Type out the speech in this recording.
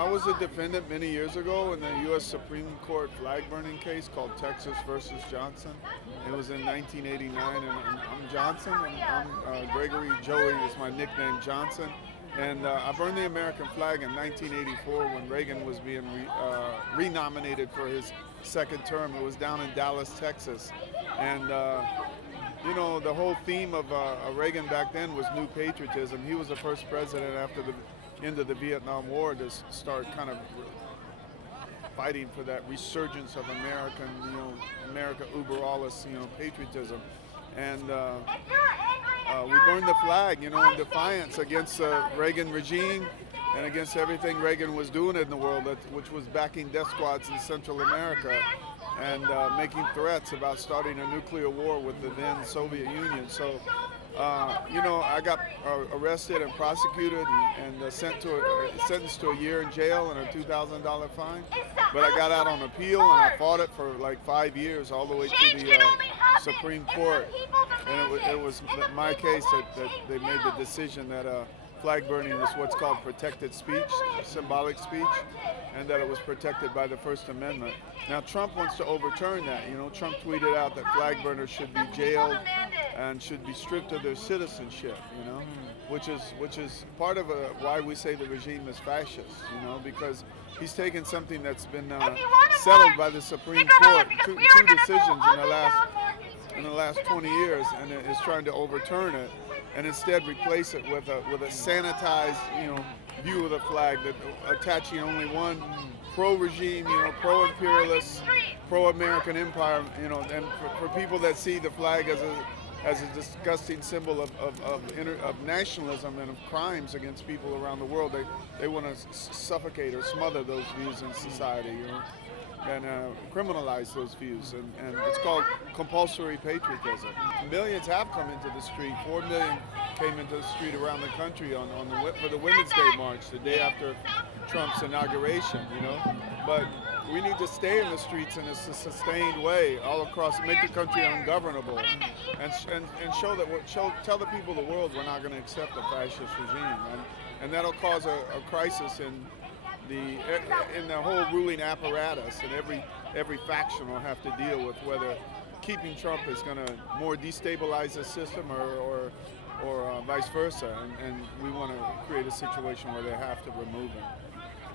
I was a defendant many years ago in the U.S. Supreme Court flag burning case called Texas versus Johnson. It was in 1989, and I'm Johnson, and I'm Gregory. Joey is my nickname, Johnson. And I burned the American flag in 1984 when Reagan was being renominated for his second term. It was down in Dallas, Texas. And the whole theme of Reagan back then was new patriotism. He was the first president after the end of the Vietnam War to start kind of fighting for that resurgence of American, America uber alles, patriotism. And we burned the flag, in defiance against the Reagan regime and against everything Reagan was doing in the world, which was backing death squads in Central America and making threats about starting a nuclear war with the then Soviet Union. So, I got arrested and prosecuted and sentenced to a year in jail and a $2,000 fine. But I got out on appeal, and I fought it for like 5 years, all the way to the Supreme Court. And it was my case that they made the decision that flag burning is what's called protected speech, symbolic speech, and that it was protected by the First Amendment. Now Trump wants to overturn that. Trump tweeted out that flag burners should be jailed and should be stripped of their citizenship. Which is part of why we say the regime is fascist. Because he's taken something that's been settled by the Supreme Court, two decisions in the last 20 years, and is trying to overturn it, and instead replace it with a sanitized, view of the flag that attaching only one pro-regime, pro-imperialist, pro-American empire, and for people that see the flag as a disgusting symbol of nationalism and of crimes against people around the world, they want to suffocate or smother those views in society, and criminalize those views, and it's called compulsory patriotism. Millions have come into the street. 4 million came into the street around the country for the Women's Day March, the day after Trump's inauguration. But we need to stay in the streets in a sustained way all across, make the country ungovernable, and tell the people of the world we're not going to accept a fascist regime, and that'll cause a crisis in the whole ruling apparatus, and every faction will have to deal with whether keeping Trump is going to more destabilize the system or vice versa, and we want to create a situation where they have to remove him.